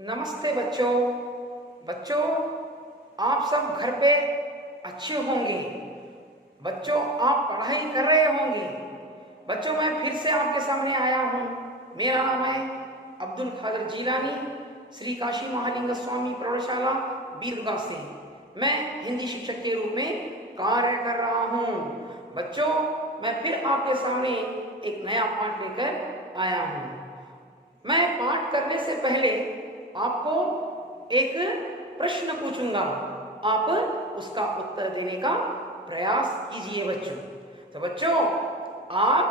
नमस्ते बच्चों। बच्चों, आप सब घर पे अच्छे होंगे। बच्चों, आप पढ़ाई कर रहे होंगे। बच्चों, मैं फिर से आपके सामने आया हूँ। मेरा नाम है अब्दुल खादर जीलानी, श्री काशी महालिंग स्वामी प्रौढ़शाला बीरगा से मैं हिंदी शिक्षक के रूप में कार्य कर रहा हूँ। बच्चों, मैं फिर आपके सामने एक नया पाठ लेकर आया हूँ। मैं पाठ करने से पहले आपको एक प्रश्न पूछूंगा, आप उसका उत्तर देने का प्रयास कीजिए बच्चों। तो बच्चों, आप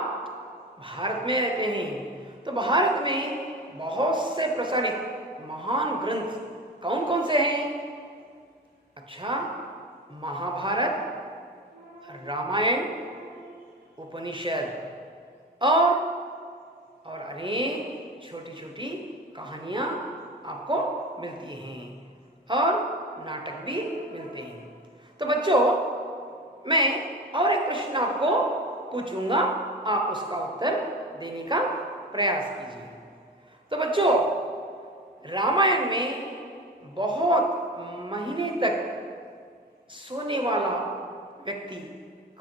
भारत में रहते हैं, तो भारत में बहुत से प्रचलित महान ग्रंथ कौन कौन से हैं? अच्छा, महाभारत, रामायण, उपनिषद और अनेक छोटी छोटी कहानियां आपको मिलती हैं और नाटक भी मिलते हैं। तो बच्चों, मैं और एक प्रश्न आपको पूछूंगा, आप उसका उत्तर देने का प्रयास कीजिए। तो बच्चों, रामायण में बहुत महीने तक सोने वाला व्यक्ति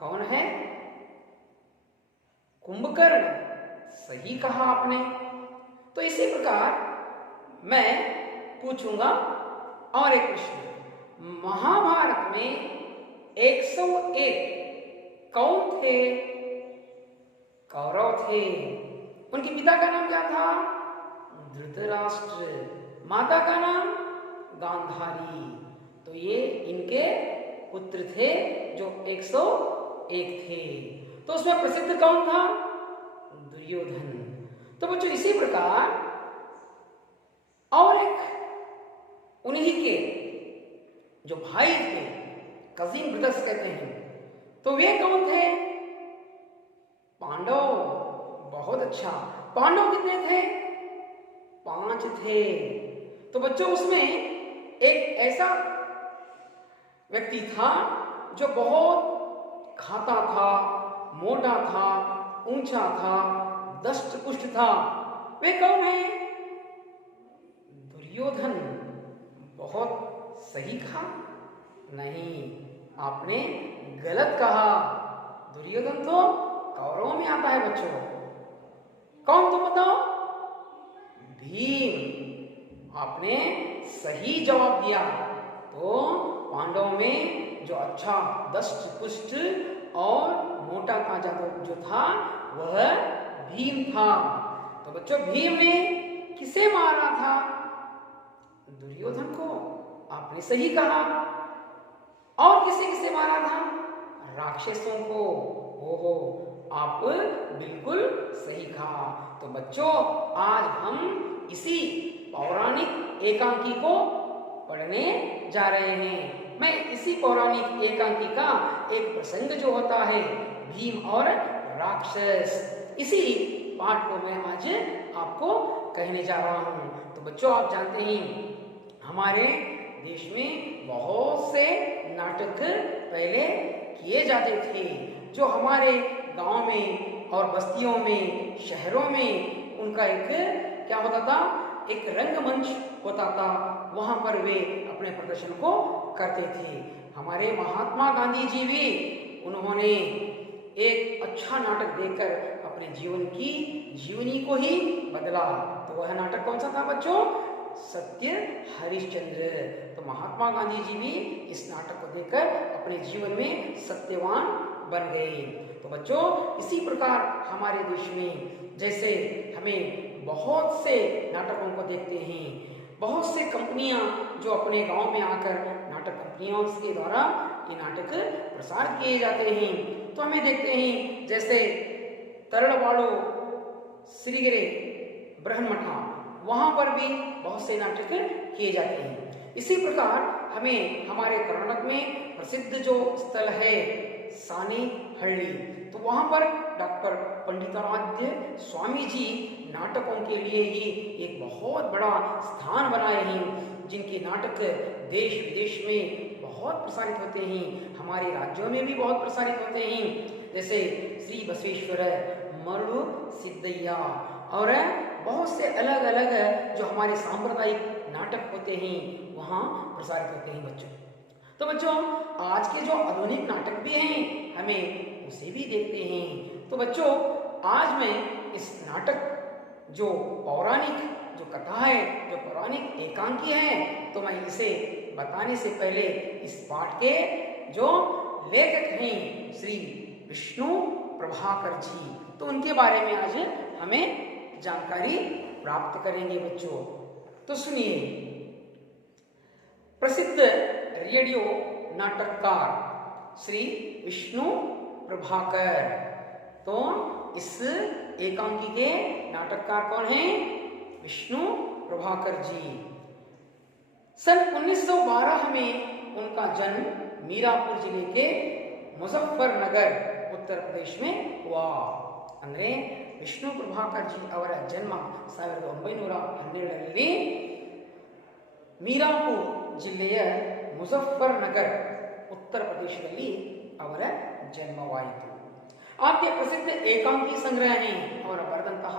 कौन है? कुंभकर्ण। सही कहा आपने। तो इसी प्रकार मैं पूछूंगा और एक प्रश्न। महाभारत में 101 कौन थे? कौरव थे। उनके पिता का नाम क्या था? धृतराष्ट्र। माता का नाम गांधारी। तो ये इनके पुत्र थे जो 101 थे। तो उसमें प्रसिद्ध कौन था? दुर्योधन। तो बच्चों, इसी प्रकार और एक उन्हीं के जो भाई थे, कजिन ब्रदर्स कहते हैं, तो वे कौन थे? पांडव। बहुत अच्छा। पांडव कितने थे? 5 थे। तो बच्चों, उसमें एक ऐसा व्यक्ति था जो बहुत खाता था, मोटा था, ऊंचा था, दष्ट पुष्ट था। वे कौन है? दुर्योधन। बहुत सही कहा। नहीं, आपने गलत कहा। दुर्योधन तो कौरवों में आता है बच्चों। कौन तुम बताओ? भीम। आपने सही जवाब दिया। तो पांडवों में जो अच्छा दष्ट पुष्ट और मोटा ताजा जो था वह भीम था। तो बच्चों, भीम ने किसे मारा था? दुर्योधन को। आपने सही कहा। और किसे किसे मारा था? राक्षसों को। ओहो, आप बिल्कुल सही कहा। तो बच्चों, आज हम इसी पौराणिक एकांकी को पढ़ने जा रहे हैं। मैं इसी पौराणिक एकांकी का एक प्रसंग जो होता है भीम और राक्षस, इसी पाठ को मैं आज आपको कहने जा रहा हूं। तो बच्चों, आप जानते हैं हमारे देश में बहुत से नाटक पहले किए जाते थे, जो हमारे गांव में और बस्तियों में, शहरों में उनका एक क्या होता था? एक रंगमंच होता था। वहां पर वे अपने प्रदर्शन को करते थे। हमारे महात्मा गांधी जी भी, उन्होंने एक अच्छा नाटक देखकर अपने जीवन की जीवनी को ही बदला। तो वह नाटक कौन सा था बच्चों? सत्य हरिश्चंद्र। तो महात्मा गांधी जी भी इस नाटक को देखकर अपने जीवन में सत्यवान बन गए। तो बच्चों, इसी प्रकार हमारे देश में जैसे हमें बहुत से नाटकों को देखते हैं, बहुत से कंपनियां जो अपने गांव में आकर नाटक कंपनियों के द्वारा ये नाटक प्रसार किए जाते हैं। तो हमें देखते हैं जैसे तरड़वाड़ो, श्रीगिरे, ब्रह्मठा, वहां पर भी बहुत से नाटक किए जाते हैं। इसी प्रकार हमें हमारे कर्नाटक में प्रसिद्ध जो स्थल है सानेहल्ली, तो वहां पर डॉक्टर पंडिताराध्य स्वामी जी नाटकों के लिए ही एक बहुत बड़ा स्थान बनाए हैं, जिनके नाटक देश विदेश में बहुत प्रसारित होते हैं, हमारे राज्यों में भी बहुत प्रसारित होते हैं। जैसे श्री बसवेश्वर, मरुड़ सिद्धय्या और बहुत से अलग अलग जो हमारे सांप्रदायिक नाटक होते हैं वहाँ प्रसारित होते हैं बच्चों। तो बच्चों आज के जो आधुनिक नाटक भी हैं हमें उसे भी देखते हैं। तो बच्चों आज मैं इस नाटक जो पौराणिक जो कथा है, जो पौराणिक एकांकी है, तो मैं इसे बताने से पहले इस पाठ के जो लेखक हैं श्री विष्णु प्रभाकर जी, तो उनके बारे में आज हमें जानकारी प्राप्त करेंगे बच्चों। तो सुनिए, प्रसिद्ध रेडियो नाटककार श्री विष्णु प्रभाकर। तो इस एकांकी के नाटककार कौन हैं? विष्णु प्रभाकर जी। सन 1912 में उनका जन्म मीरापुर जिले के मुजफ्फरनगर उत्तर प्रदेश में हुआ। ಅಂದ್ರೆ ವಿಷ್ಣು ಪ್ರಭಾಕರ್ ಜಿ ಅವರ ಜನ್ಮ 1912ರಲ್ಲಿ ಮೀರಾಪುರ್ ಜಿಲ್ಲೆಯ ಮುಜಫ್ಫರ್ನಗರ್ ಉತ್ತರ ಪ್ರದೇಶದಲ್ಲಿ ಅವರ ಜನ್ಮವಾಯಿತು। ಆಕೆ ಪ್ರಸಿದ್ಧ ಏಕಾಂಕಿ ಸಂಗ್ರಹ ಅವರ ಬರೆದಂತಹ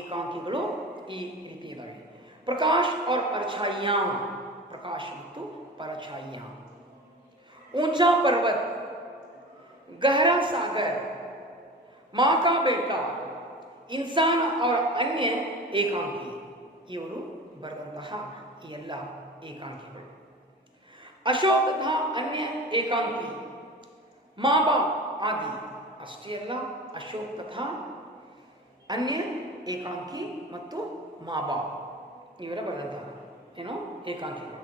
ಏಕಾಂಕಿಗಳು ಈ ರೀತಿ ಇದ್ದಾವೆ। ಪ್ರಕಾಶ್ और परछाइयां, प्रकाश ಮತ್ತು परछाइयां, ऊंचा पर्वत, गहरा सागर, माँ का बेटा, इंसान और अन्य ಏಕಾಂಕಿ, ಇವರು ಬರೆದಂತಹ ಈ ಎಲ್ಲ ಏಕಾಂಕಿಗಳು। ಅಶೋಕ್ ತಥಾ ಅನ್ಯ ಏಕಾಂಕಿ, माँ बाप आदि, ಅಷ್ಟೇ ಅಲ್ಲ ಅಶೋಕ್ ತಥಾ ಅನ್ಯ ಏಕಾಂಕಿ ಮತ್ತು माँ बाप ಇವರ ಬರೆದಂತಹ ಏನೋ ಏಕಾಂಕಿಗಳು।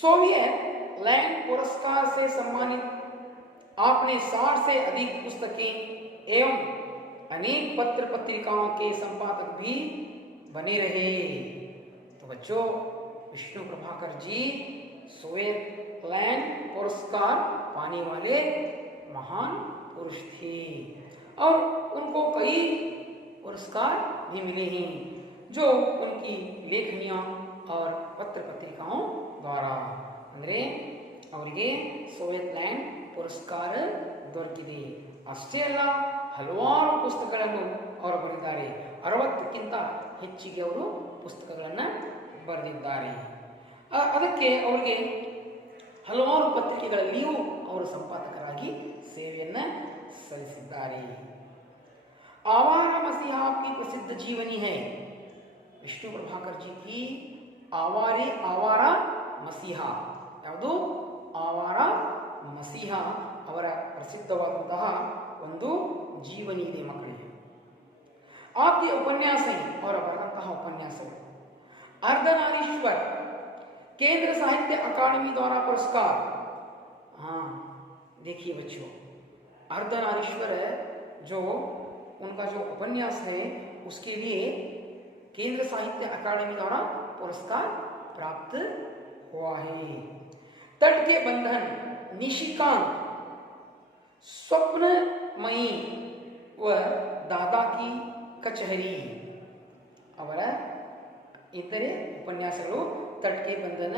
सोवियत लैंड पुरस्कार से सम्मानित आपने 60 से अधिक पुस्तकें एवं अनेक पत्र पत्रिकाओं के संपादक भी बने रहे। तो बच्चों विष्णु प्रभाकर जी सोवियत लैंड पुरस्कार पाने वाले महान पुरुष थे और उनको कई पुरस्कार भी मिले हैं जो उनकी लेखनियों और पत्र पत्रिकाओं द्वारा। ಅಂದರೆ ಅವರಿಗೆ ಸೋವಿಯತ್ ಲ್ಯಾಂಡ್ ಪುರಸ್ಕಾರ ದೊರಕಿದೆ। ಅಷ್ಟೇ ಅಲ್ಲ ಹಲವಾರು ಪುಸ್ತಕಗಳನ್ನು ಅವರು ಬರೆದಿದ್ದಾರೆ। 60ಕ್ಕಿಂತ ಹೆಚ್ಚಿಗೆ ಅವರು ಪುಸ್ತಕಗಳನ್ನು ಬರೆದಿದ್ದಾರೆ। ಅದಕ್ಕೆ ಅವರಿಗೆ ಹಲವಾರು ಪತ್ರಿಕೆಗಳಲ್ಲಿಯೂ ಅವರು ಸಂಪಾದಕರಾಗಿ ಸೇವೆಯನ್ನು ಸಲ್ಲಿಸಿದ್ದಾರೆ। आवारा मसीहा की प्रसिद्ध जीवनी है। विष्णु प्रभाकर जी की आवारा मसीहा, ಯಾವುದು ಆವಾರ ಮಸೀಹ ಅವರ ಪ್ರಸಿದ್ಧವಾದಂತಹ ಒಂದು ಜೀವನಿ ಇದೆ ಮಕ್ಕಳಿಗೆ। आपके उपन्यास हैं और बरतंತಹ उपन्यासಗಳು। अर्धनारीश्वर केंद्र साहित्य अकादमी द्वारा पुरस्कार। हाँ देखिए बच्चों, अर्धनारीश्वर जो उनका जो उपन्यास है उसके लिए केंद्र साहित्य अकादमी द्वारा पुरस्कार प्राप्त हुआ है। तट के बंधन, निशिकांत, स्वप्नमयी व दादा की कचहरी ಅವರ ಇತರೆ ಉಪನ್ಯಾಸಗಳು ತಟ್ ಕೆ ಬಂಧನ,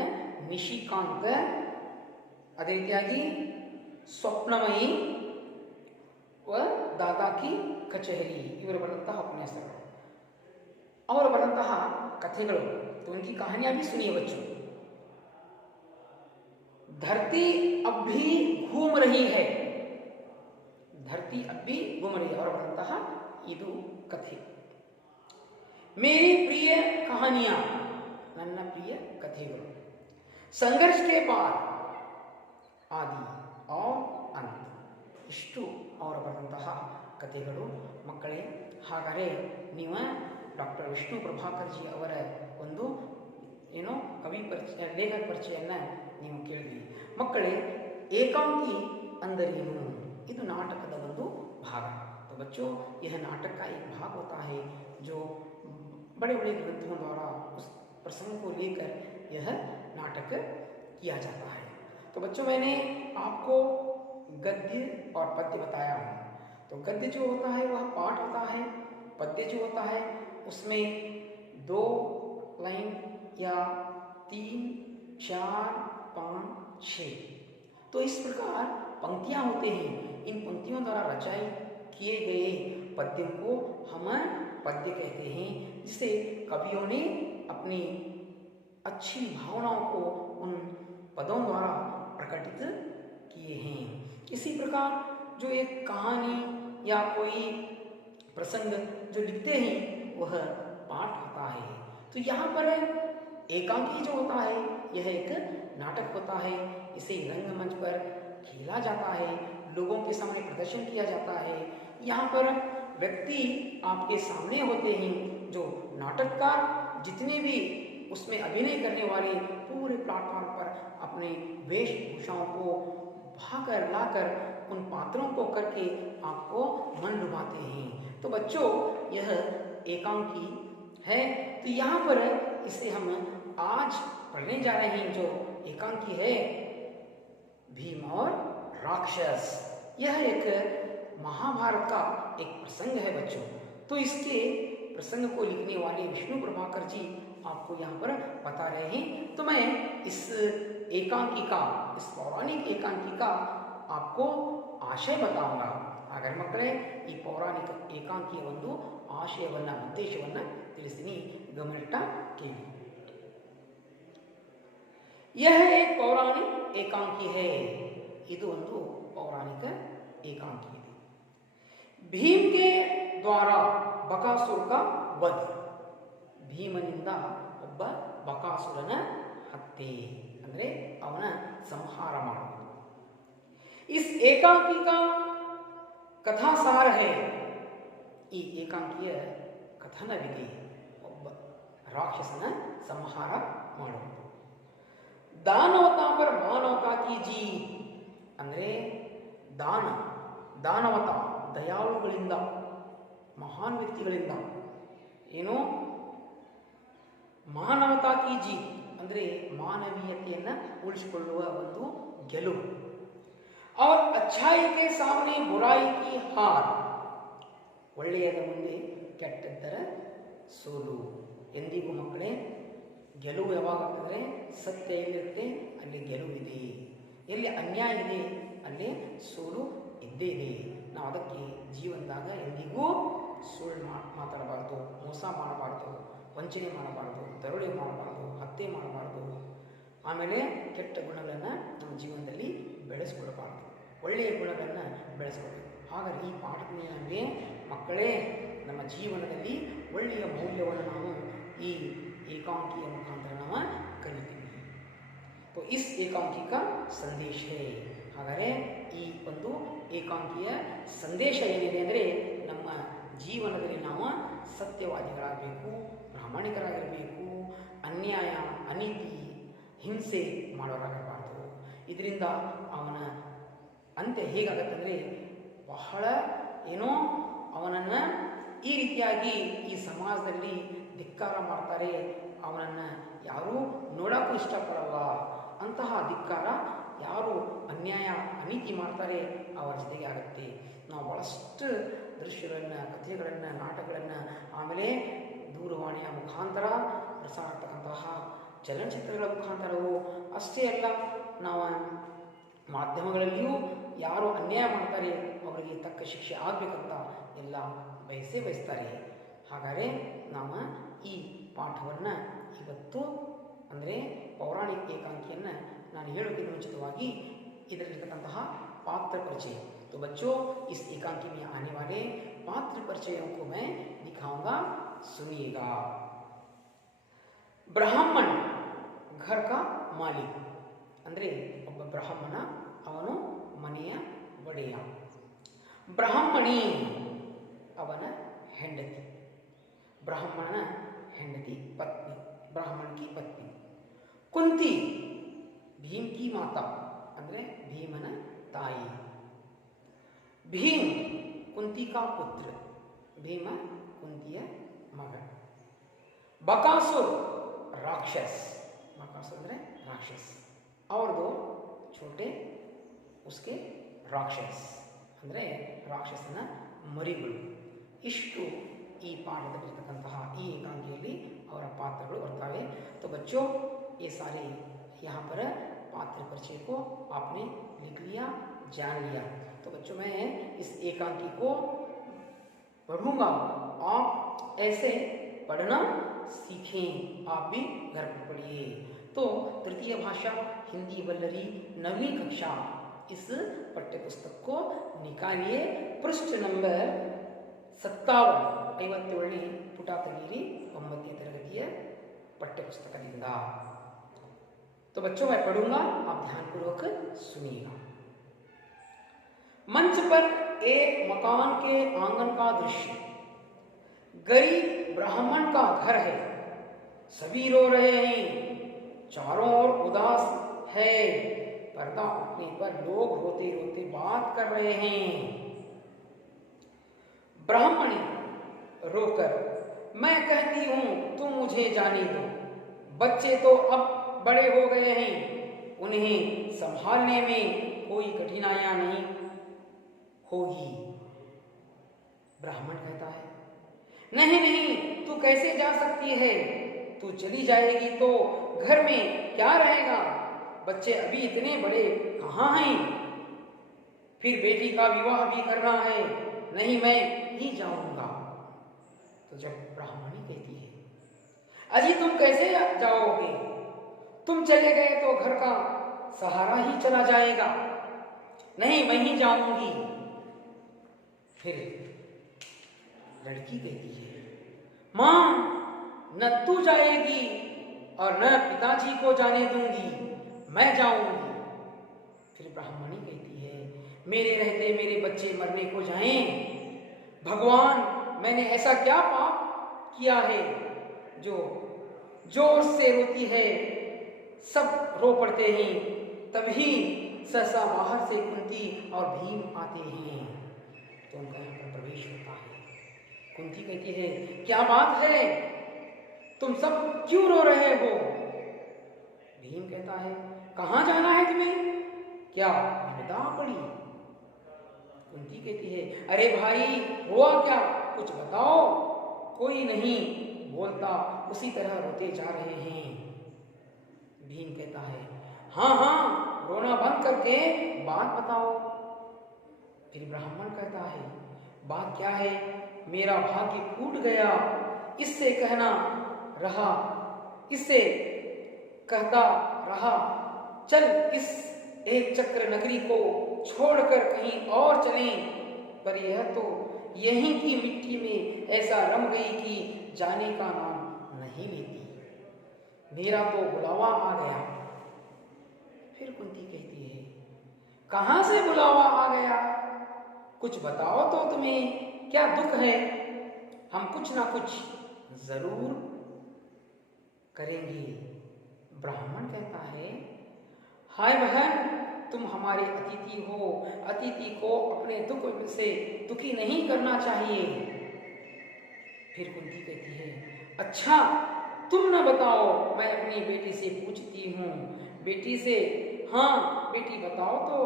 ನಿಶಿಕಾಂತ, ಅದೇ ರೀತಿಯಾಗಿ ಸ್ವಪ್ನಮಯಿ ವ दादा की कचहरी ಇವರು ಬರೆದಂತಹ ಉಪನ್ಯಾಸಗಳು। ಅವರು ಬರೆದಂತಹ ಕಥೆಗಳು, तो उनकी कहानियां भी सुनिए बच्चों। धरती अब भी घूम रही है, धरती अब भी घूम रही है और बरेದಂತಹ ಇದು ಕಥೆ। मेरी प्रिय कहानियां, ನನ್ನ ಪ್ರಿಯ ಕಥೆಗಳು। संघर्ष के बाद आदि और अंत, ಇಷ್ಟು ಅವರು ಬರೆದಂತಹ ಕಥೆಗಳು ಮಕ್ಕಳೇ। ಹಾಗಾದರೆ ನೀವು ಡಾಕ್ಟರ್ ವಿಷ್ಣು ಪ್ರಭಾಕರ್ ಜಿ ಅವರ ಒಂದು ಏನೋ ಕವಿ ಪರಿಚಯ, ಲೇಖಕ ಪರಿಚಯವನ್ನು ನೀವು ಕೇಳಿದ್ರಿ ಮಕ್ಕಳೇ। ಏಕಾಂಕಿ अंदरेनु, ಇದು ನಾಟಕದ ಒಂದು ಭಾಗ। तो बच्चों यह नाटक का एक भाग होता है जो बड़े बड़े ग्रंथों द्वारा उस प्रसंग को लेकर यह नाटक किया जाता है। तो बच्चों मैंने आपको गद्य और पद्य बताया हूँ। तो गद्य जो होता है वह पाठ होता है, पद्य जो होता है उसमें 2 लाइन या 3, 4, 5, 6, तो इस प्रकार पंक्तियां होते हैं। इन पंक्तियों द्वारा रचाई किए गए पद्यों को हम पद्य कहते हैं। जिसे कवियों ने अपनी अच्छी भावनाओं को उन पदों द्वारा प्रकटित किए हैं। इसी प्रकार जो एक कहानी या कोई प्रसंग जो लिखते हैं वह पाठ होता है। तो यहाँ पर एकांकी जो होता है यह एक नाटक होता है। इसे रंगमंच पर खेला जाता है, लोगों के सामने प्रदर्शन किया जाता है। यहाँ पर व्यक्ति आपके सामने होते हैं, जो नाटककार जितने भी उसमें अभिनय करने वाले पूरे प्लेटफॉर्म पर अपने वेशभूषाओं को भाकर लाकर उन पात्रों को करके आपको मन लुभाते हैं। तो बच्चों यह एकांकी है। तो यहाँ पर इसे हम आज पढ़ने जा रहे हैं। जो एकांकी है भीम और राक्षस, यह एक महाभारत का एक प्रसंग है बच्चों। तो इसके प्रसंग को लिखने वाले विष्णु प्रभाकर जी आपको यहाँ पर बता रहे हैं। तो मैं इस एकांकी का, इस पौराणिक एकांकी का आपको आशय बताऊंगा। ಹಾಗಾದ್ರೆ ಮಕ್ಕಳೇ ಈ ಪೌರಾಣಿಕ ಏಕಾಂಕಿಯ ಒಂದು ಆಶಯವನ್ನ, ಉದ್ದೇಶವನ್ನ ತಿಳಿಸ್ತೀನಿ, ಗಮನಿಟ್ಟ ಕೇಳಿ। यह एक पौराणिक एकांकी है। ಇದು ಒಂದು ಪೌರಾಣಿಕ ಏಕಾಂकी ಇದೆ। ಭೀಮ್ के द्वारा बकासुर का वध, ಭೀಮನಿಂದ ಒಬ್ಬ ಬಕಾಸುರನ ಹತ್ಯೆ ಅಂದ್ರೆ ಅವನ ಸಂಹಾರ ಮಾಡುವುದು। इस एकांकी का कथा सार है। ಈ ಏಕಾಂಕಿಯ ಕಥನವಿದೆ ಒಬ್ಬ ರಾಕ್ಷಸನ ಸಂಹಾರ ಮಾಡುವುದು। दानवता पर मानवता की जीत ಅಂದ್ರೆ ದಾನವತ ದಯಾಳುಗಳಿಂದ, ಮಹಾನ್ ವ್ಯಕ್ತಿಗಳಿಂದ ಏನು ಮಾನವತಾ ಕಿ ಜೀತ್ ಅಂದ್ರೆ ಮಾನವೀಯತೆಯನ್ನ ಉಳಿಸಿಕೊಳ್ಳುವ ಒಂದು ಗೆಲುವು। और अच्छाई के सामने बुराई की हार, ಒಳ್ಳೆಯದ ಮುಂದೆ ಕೆಟ್ಟದ್ದರ ಸೋಲು। ಎಂದಿಗೂ ಮಕ್ಕಳೇ ಗೆಲುವು ಯಾವಾಗ ಆಗ್ತದೆ? ಸತ್ಯ ಎಲ್ಲಿರುತ್ತೆ ಅಲ್ಲಿ ಗೆಲುವಿದೆ, ಎಲ್ಲಿ ಅನ್ಯಾಯ ಇದೆ ಅಲ್ಲಿ ಸೋಲು ಇದ್ದೇ ಇದೆ। ನಾವು ಅದಕ್ಕೆ ಜೀವನದಾಗ ಎಂದಿಗೂ ಸುಳ್ಳು ಮಾತಾಡಬಾರ್ದು, ಮೋಸ ಮಾಡಬಾರ್ದು, ವಂಚನೆ ಮಾಡಬಾರ್ದು, ದರೋಡೆ ಮಾಡಬಾರ್ದು, ಹತ್ಯೆ ಮಾಡಬಾರ್ದು, ಆಮೇಲೆ ಕೆಟ್ಟ ಗುಣಗಳನ್ನು ನಮ್ಮ ಜೀವನದಲ್ಲಿ ಬೆಳೆಸ್ಕೊಳ್ಬಾರ್ದು, ಒಳ್ಳೆಯ ಗುಣಗಳನ್ನು ಬೆಳೆಸ್ಕೊಳ್ಬೇಕು। ಹಾಗಾಗಿ ಈ ಪಾಠದಿಂದ ನಮಗೆ ಮಕ್ಕಳೇ ನಮ್ಮ ಜೀವನದಲ್ಲಿ ಒಳ್ಳೆಯ ಮೌಲ್ಯವನ್ನು ನಾವು ಈ ಏಕಾಂಕಿಯ ಮುಖಾಂತರ ನಾವು ಕಲಿತೀವಿ। तो इस एकांकी का संदेश है। ಹಾಗಾದರೆ ಈ ಒಂದು ಏಕಾಂಕಿಯ ಸಂದೇಶ ಏನಿದೆ ಅಂದರೆ ನಮ್ಮ ಜೀವನದಲ್ಲಿ ನಾವು ಸತ್ಯವಾದಿಗಳಾಗಬೇಕು, ಪ್ರಾಮಾಣಿಕರಾಗಿರಬೇಕು, ಅನ್ಯಾಯ, ಅನೀತಿ, ಹಿಂಸೆ ಮಾಡೋರಾಗಬಾರ್ದು। ಇದರಿಂದ ಅವನ ಅಂತ್ಯ ಹೇಗಾಗತ್ತಂದರೆ ಬಹಳ ಏನೋ ಅವನನ್ನು ಈ ರೀತಿಯಾಗಿ ಈ ಸಮಾಜದಲ್ಲಿ ಧಿಕ್ಕಾರ ಮಾಡ್ತಾರೆ, ಅವನನ್ನು ಯಾರೂ ನೋಡೋಕ್ಕೂ ಇಷ್ಟಪಡಲ್ಲ। ಅಂತಹ ಧಿಕ್ಕಾರ ಯಾರು ಅನ್ಯಾಯ ಅನೀತಿ ಮಾಡ್ತಾರೆ ಅವರ ಜೊತೆಗೆ ಆಗುತ್ತೆ। ನಾವು ಭಾಳಷ್ಟು ದೃಶ್ಯಗಳನ್ನು, ಕಥೆಗಳನ್ನು, ನಾಟಕಗಳನ್ನು, ಆಮೇಲೆ ದೂರವಾಣಿಯ ಮುಖಾಂತರ ಪ್ರಸಾರ ಆಗ್ತಕ್ಕಂತಹ ಚಲನಚಿತ್ರಗಳ ಮುಖಾಂತರವೂ ಅಷ್ಟೇ ಅಲ್ಲ, ನಾವು ಮಾಧ್ಯಮಗಳಲ್ಲಿಯೂ ಯಾರು ಅನ್ಯಾಯ ಮಾಡ್ತಾರೆ ಅವರಿಗೆ ತಕ್ಕ ಶಿಕ್ಷೆ ಆಗಬೇಕಂತ ಎಲ್ಲ ಬಯಸ್ತಾರೆ। ಹಾಗಾದರೆ ನಾವು ಈ ಪಾಠವನ್ನು ಇವತ್ತು ಅಂದರೆ ಪೌರಾಣಿಕ ಏಕಾಂಕಿಯನ್ನು ನಾನು ಹೇಳೋಕ್ಕಿಂತ ಮುಂಚಿತವಾಗಿ ಇದರಲ್ಲಿರ್ತಕ್ಕಂತಹ पात्र परिचय। तो बच्चों इस एकांकी में आने वाले पात्र परिचयों को मैं दिखाऊंगा, सुनिएगा। ब्राह्मण घर का मालिक ಅಂದರೆ ಒಬ್ಬ ಬ್ರಾಹ್ಮಣ, ಅವನು ಮನೆಯ ಒಡೆಯ। ಬ್ರಾಹ್ಮಣಿ ಅವನ ಹೆಂಡತಿ, ಬ್ರಾಹ್ಮಣನ ಹೆಂಡತಿ ಪತ್ನಿ, ಬ್ರಾಹ್ಮಣ की पत्नी। कुंती भीम की माता ಅಂದರೆ ಭೀಮನ ತಾಯಿ। ಭೀಮ್ ಕುಂತಿ का पुत्र, ಭೀಮ ಕುಂತಿಯ ಮಗ। ಬಕಾಸುರ್ ರಾಕ್ಷಸ, ಬಕಾಸುರ್ ಅಂದರೆ ರಾಕ್ಷಸ, और दो छोटे उसके ರಾಕ್ಷಸ ಅಂದರೆ ರಾಕ್ಷಸನ ಮರಿಗಳು। ಇಷ್ಟು ಈ ಪಾಠದಲ್ಲಿರ್ತಕ್ಕಂತಹ ಈ ಏಕಾಂಕಿಯಲ್ಲಿ ಅವರ ಪಾತ್ರಗಳು ಬರ್ತವೆ। तो बच्चों ये सारे यहाँ पर पात्र परिचय को आपने लिख लिया, जान लिया। तो बच्चों मैं इस एकांकी को पढ़ूंगा, आप ऐसे पढ़ना सीखें। आप भी घर पर पढ़िए। तो तृतीय भाषा हिंदी वल्लरी 9वीं कक्षा इस पठ्य पुस्तक को निकालिए। पृष्ठ नंबर 57 ಐವತ್ತೇಳನೇ ಪುಟ ತೆಗೆಯಿರಿ 9ನೇ ತರಗತಿಯ पठ्य पुस्तकದಿಂದ। तो बच्चों मैं पढ़ूंगा, आप ध्यानपूर्वक सुनिएगा। मंच पर एक मकान के आंगन का दृश्य। गरीब ब्राह्मण का घर है, सभी रो रहे हैं, चारों ओर उदास है। पर्दा उठने पर लोग रोते रोते बात कर रहे हैं। ब्राह्मणी रोकर, मैं कहती हूं तुम मुझे जाने दो, बच्चे तो अब बड़े हो गए हैं, उन्हें संभालने में कोई कठिनाइयां नहीं होगी। ब्राह्मण कहता है, नहीं नहीं, तू कैसे जा सकती है? तू चली जाएगी तो घर में क्या रहेगा? बच्चे अभी इतने बड़े कहाँ हैं? फिर बेटी का विवाह भी करना है। नहीं, मैं ही जाऊंगा। तो जब ब्राह्मणी कहती है, अजी तुम कैसे जाओगे? तुम चले गए तो घर का सहारा ही चला जाएगा। नहीं, मैं ही जाऊंगी। फिर लड़की कहती है, मां, न तू जाएगी और न पिताजी को जाने दूंगी, मैं जाऊंगी। फिर ब्राह्मणी कहती है, मेरे रहते मेरे बच्चे मरने को जाएं? भगवान, मैंने ऐसा क्या पाप किया है जो जोर से रोती है? सब रो पड़ते हैं। तभी सहसा बाहर से कुंती और भीम आते हैं। तो उनका यहाँ पर प्रवेश होता है। कुंती कहती है, क्या बात है, तुम सब क्यों रो रहे हो? भीम कहता है, कहाँ जाना है तुम्हें? क्या विदा पड़ी? कुंती कहती है, अरे भाई, हुआ क्या, कुछ बताओ। कोई नहीं बोलता, उसी तरह रोते जा रहे हैं। भीम कहता है, हाँ हाँ, रोना बंद करके बात बताओ। फिर ब्राह्मण कहता है, बात क्या है? मेरा भाग्य फूट गया, इससे कहता रहा, चल इस एक चक्र नगरी को छोड़कर कहीं और चलें। पर यह तो यहीं की मिट्टी में ऐसा रम गई कि जाने का नाम नहीं लेती। मेरा तो बुलावा आ गया। फिर कुंती कहती है, कहां से बुलावा आ गया? कुछ बताओ तो, तुम्हें क्या दुख है? हम कुछ ना कुछ जरूर करेंगे। ब्राह्मण कहता है, हाय बहन, तुम हमारे अतिथि हो, अतिथि को अपने दुख से दुखी नहीं करना चाहिए। फिर कुंती कहती है, अच्छा तुम न बताओ, मैं अपनी बेटी से पूछती हूँ। बेटी से, हाँ बेटी बताओ तो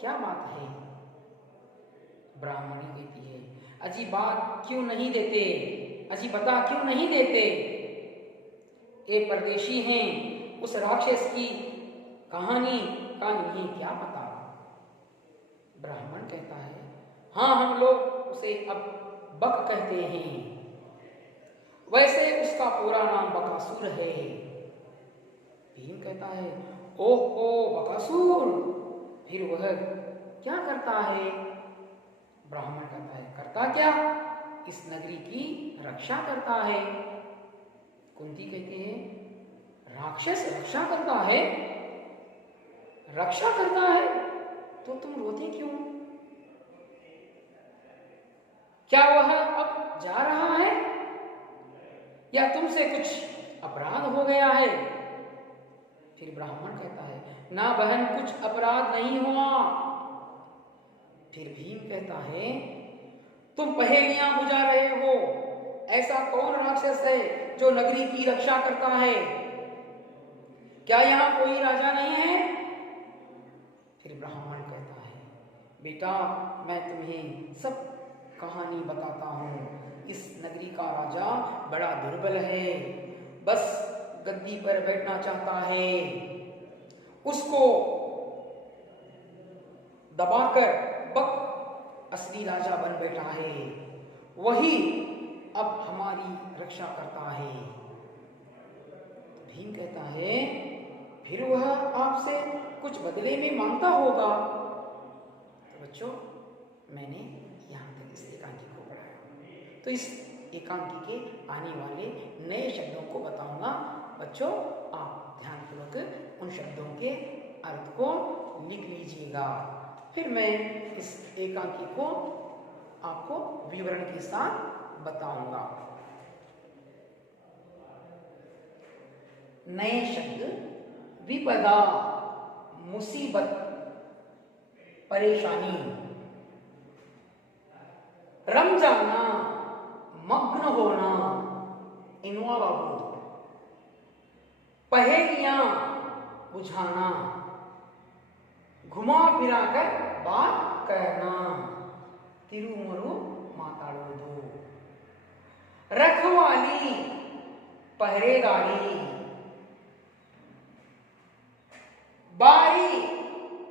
क्या बात है? ब्राह्मणी कहती है, अजी बात क्यों नहीं देते? अजी बता क्यों नहीं देते? ये परदेशी हैं, उस राक्षस की कहानी का इन्हें क्या पता? ब्राह्मण कहता है, हाँ हम लोग उसे अब बक कहते हैं, वैसे उसका पूरा नाम बकासुर है। भीम कहता है, ओहो बकासुर, फिर वह क्या करता है? ब्राह्मण कहता है, करता क्या? इस नगरी की रक्षा करता है। कुंती कहती है, राक्षस रक्षा करता है? रक्षा करता है तो तुम रोते क्यों? क्या वह अब जा रहा है या तुमसे कुछ अपराध हो गया है? फिर ब्राह्मण कहता है, ना बहन, कुछ अपराध नहीं हुआ। फिर भीम कहता है, तुम पहेलियां बुझा रहे हो। ऐसा कौन राक्षस है जो नगरी की रक्षा करता है? क्या यहाँ कोई राजा नहीं है? फिर ब्राह्मण कहता है, बेटा मैं तुम्हें सब कहानी बताता हूँ। इस नगरी का राजा बड़ा दुर्बल है, बस गद्दी पर बैठना चाहता है। उसको दबाकर बक असली राजा बन बैठा है। वही अब हमारी रक्षा करता है। भीम कहता है फिर वह आपसे कुछ बदले में मांगता होगा। तो बच्चों मैंने यहाँ तक इस एकांकी को पढ़ाया, तो इस एकांकी के आने वाले नए शब्दों को बताऊंगा। बच्चों आप ध्यानपूर्वक उन शब्दों के अर्थ को लिख लीजिएगा, फिर मैं इस एकांकी को आपको विवरण के साथ बताऊंगा। नए शब्द विपदा, मुसीबत, परेशानी, रम जाना, मग्न होना, इन्वॉल्व होना, पहेलियां बुझाना, घुमा फिरा कर बात करना, तिरुमुरु माताड़ोदो, रखवाली, पहरेदारी, बारी,